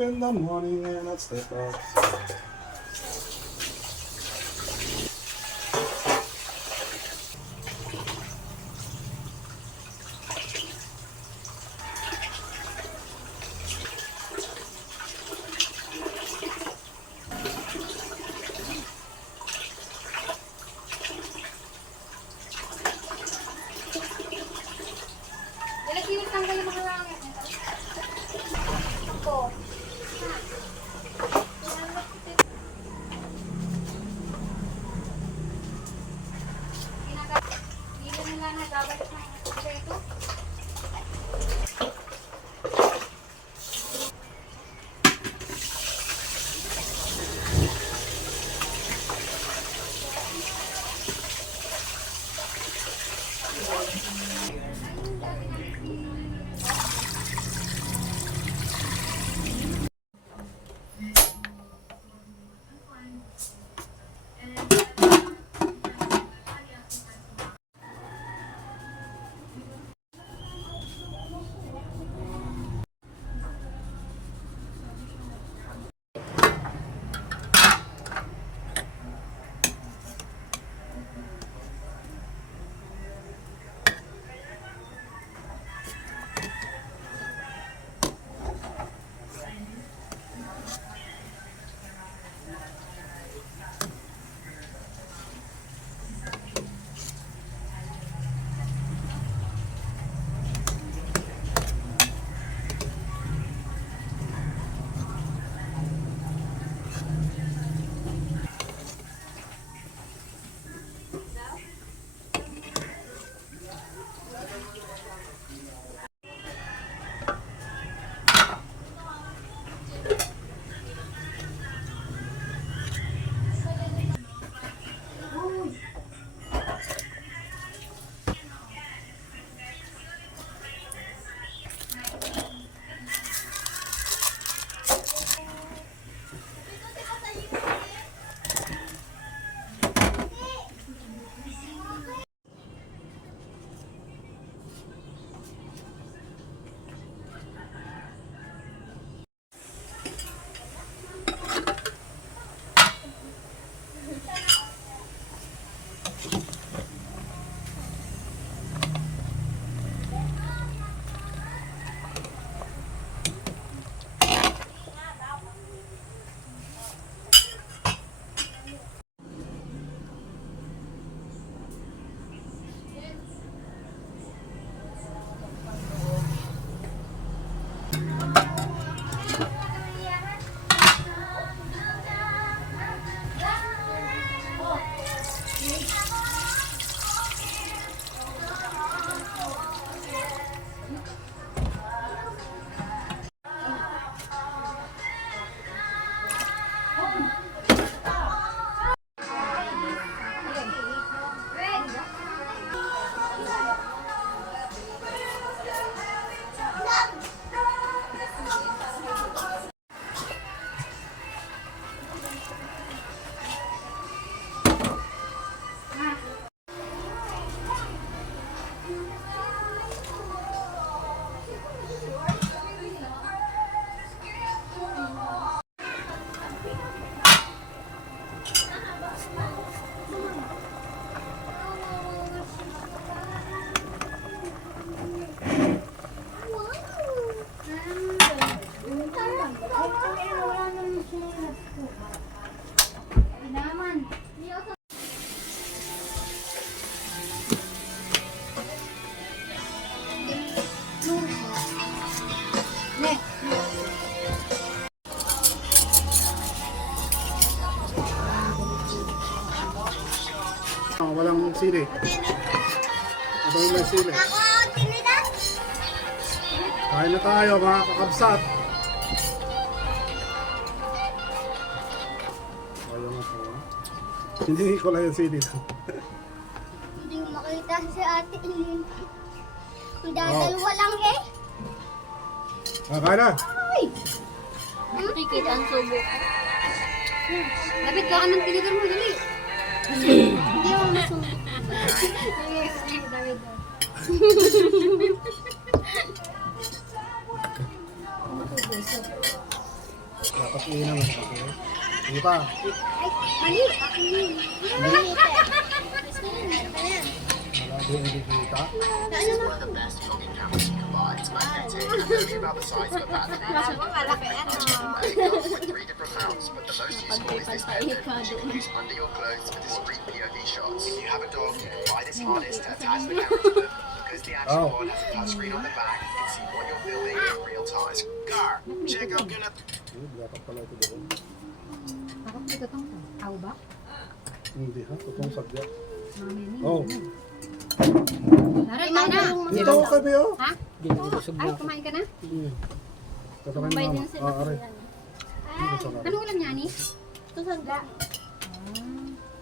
in the morning and I step up. Walang sili. Ito yung may sili. Kain na tayo mga kakabsat. Ayaw mo po. Hindi ko lang yung sili. Hindi ko makita si Ate Eileen. Dalawa lang eh. Kain na. Ay! Nakikita ang subo ko. Lapit ka ng tinidor mo, dali. Hindi mo masunog. Iinom mo sa kape. Sige pa. Mali. Akin yun. Mali. Wala din hindi kita. Ano mo? Pagpipantay ka doon. Under your clothes for discreet POV shots. If you have a dog, buy this harness to attach the camera to them. Because the action Oh. board has a touchscreen on the back, you can see what you're filming in real time. Gar, check out Gunnar. Dapat pala ito doon. Bakit dito tong tao ba? Hindi ha, totoong sadya. Mami ni. Oh, Tara, tara. dito ako kami oh. Ha? Ay, kumain ka na? Tatamayin May mo din mama. sila. Aray. Dito sa Ano ulam niya ni? Ito sangga.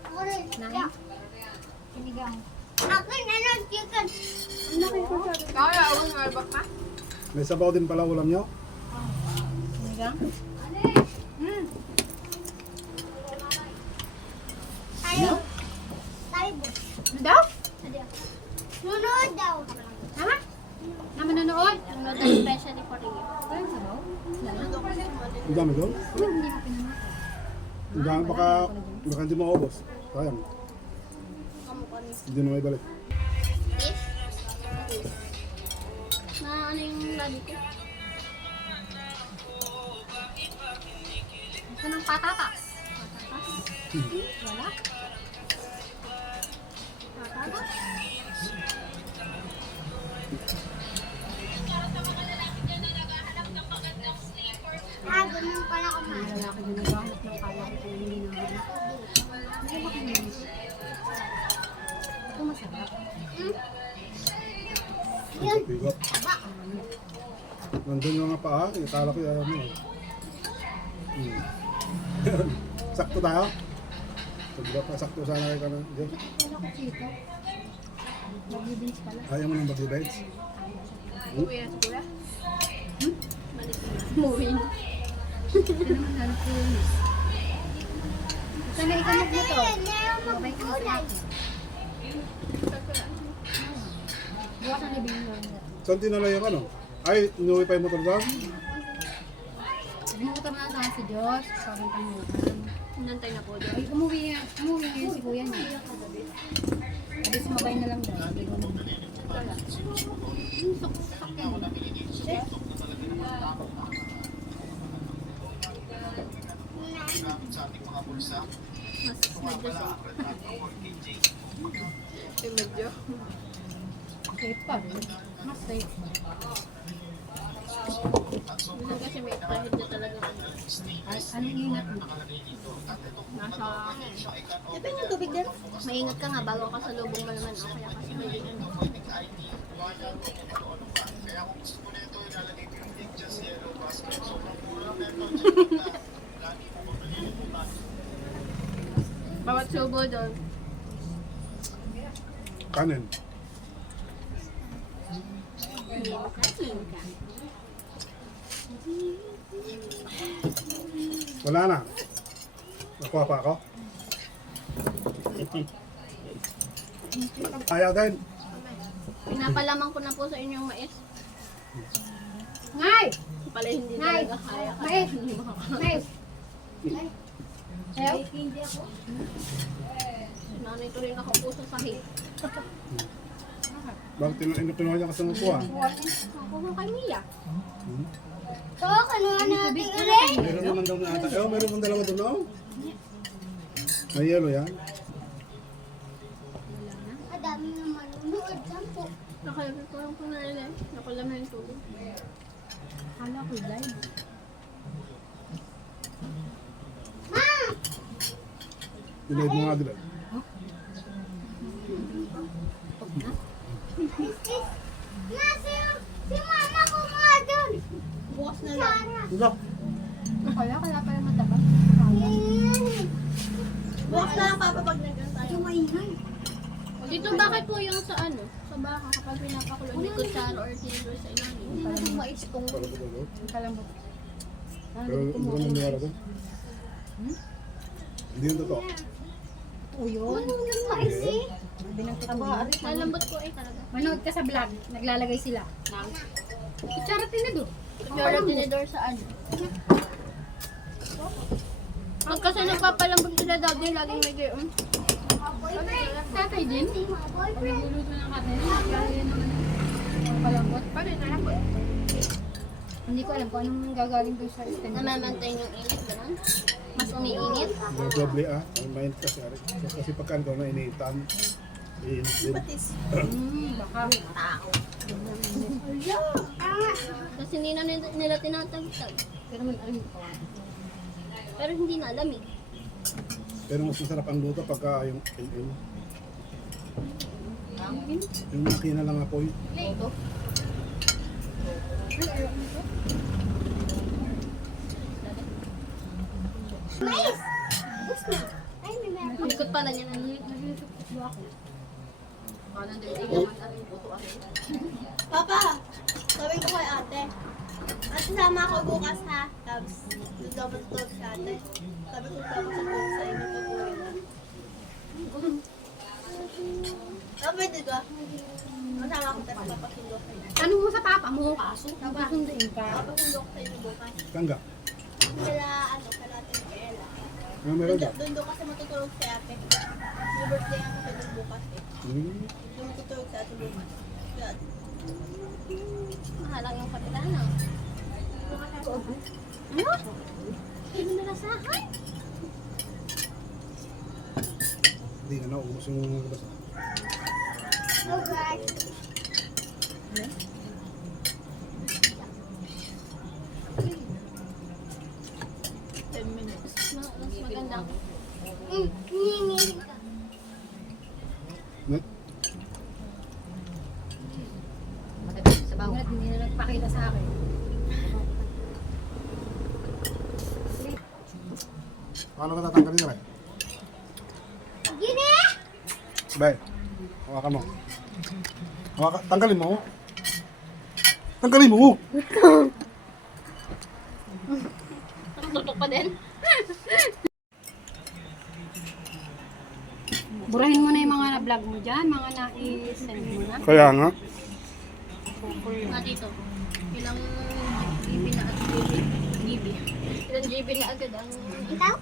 Ako rin. Nain? Sinigang. Akin, ano, chicken. Ano kayo ko sabi? Kaya, awang marbak ka? May sabaw din pala ulam nyo. Sinigang? Tayo. Tayo ba? Ano daw? Sunod daw. Ha? Na manonood? Ano tayo specially for you? Ano sabaw? Ang dami doon. Ano hindi mo pinama? Ang dami baka hindi mo maubos. Sayang. Hindi na may balik. Na ano yung lagi ko? Gusto ng patatas. Wala? Patatas? Ganun pala kumain. Ang lalaki na naghahanap ng kaya ko kung hindi na. Ano ba kayo? Ito masarap. Bigot. Nandun yung mga paa. Ikala ko yung ano eh. Sakto tayo. Sabi pa, sakto sana kayo ka na. Diyan. Wala ko chito. Mag-beans pala. Ayaw mo ng bagyo beds. Kuya, sa kuya? Moving. Ito naman halos linis. Sana ikamag mo to. Babay ka na sa akin. Bukas ang libing mo. Saan tinala yung ano? Ay, inuwi pa yung motor doon? Bumukutan na sa si Diyos. Parang tangutan. Nantay na po doon. Ay, umuwi ngayon si kuya niya. Sabi sumabay na lang daw. Mas medyo sa... medyo. Safe pa rin. Mas safe. Minsan kasi may kahit na talaga Ay, anong ingat mo? nasa... Depende ng tubig din. Maingat ka nga bago ka sa lubong mo naman. O kaya kasi may ano. Bawat subo doon. Kanin. Wala na. Nakuha pa ako. Ayaw din. Pinapalamang ko na po sa inyong mais. Ngay! Pala hindi Nay! talaga kaya. Mais! Mais! Ayaw? Nanay ko rin nakaupo sa sahig. Bakit pinuha niya kasi ng kuha? Ako nga kay Mia. So, kanuha natin ulit. Meron naman daw na ata. Eh, meron mong dalawa doon, oh. May yellow yan. Ang dami naman. Nuod, 10. Nakalapit ko lang po na rin eh. Nakulam na yung tubig. Kala ko live. Dinaid mo nga dila. Si mama ko nga doon. Bukas na lang. Ito. Kala pa yung mataba. Bukas na lang papa pag nagkan tayo. Maingay. Dito bakit po yung sa ano? Sa baka kapag pinapakulo may kutsara or tinidor sa ilalim. Hindi na itong mais kung Para ko doon. Ang kalambot. Pero hindi ko nangyara doon. Hindi yung totoo. O yun. Mais eh. Binagtatuloy. lalambot po eh talaga. Manood ka sa vlog. Naglalagay sila. Kutsara tinidor. Kutsara tinidor sa ano? Pag kasi nagpapalambot sila daddy, laging may gayon. Tatay din. Pag nagluluto ng karne, gagawin naman ang palambot. Paano yung nalambot? Hindi ko alam kung anong gagaling doon sa stand. Namamantain yung init, gano'n? Mas umiinit? Doble ang mainit kasi. Kasi pagkaan ko na initan. Baka. Kasi hindi na nila tinatagtag. Pero man alam ko. Pero hindi na alamig. Pero mas masarap ang luto pagka yung makina lang apoy. Ito. Mais! Bus na. Ay, may meron. Ang ikot pala niya na. Papa, sabi ko kay ate. Ate, sama ako bukas ha. Tapos, doon daw matutulog si ate. Sabi ko, tapos matutulog sa inyo pag-uwi na. Pwede ka? Masama ako tapos papasundok kayo. Ano mo sa papa mo? Kaso? Sunduin ka. Papasundok sa inyo bukas. Tangga. Kala, kala ate Micaela. Ano meron ka? Doon kasi matutulog si ate. May birthday ako sa doon bukas eh. Doon matutulog si ate bukas. Kaya, Mahalang yung kapitana. Ano? Hindi na nasahan? Hindi na naubos yung basa. okay. Mas maganda. Net? Sa bawat hindi na nagpakita sa akin. Paano ka tatanggalin na rin? Gini! Bay, hawakan mo. Tanggalin mo. Tanggalin mo! Tutok pa din. Burahin mo na yung mga na-vlog mo dyan, mga na-i-send mo na. Kaya nga. Ah, dito. Ilang GB na agad. GB. Ilang GB na agad ang... Ikaw?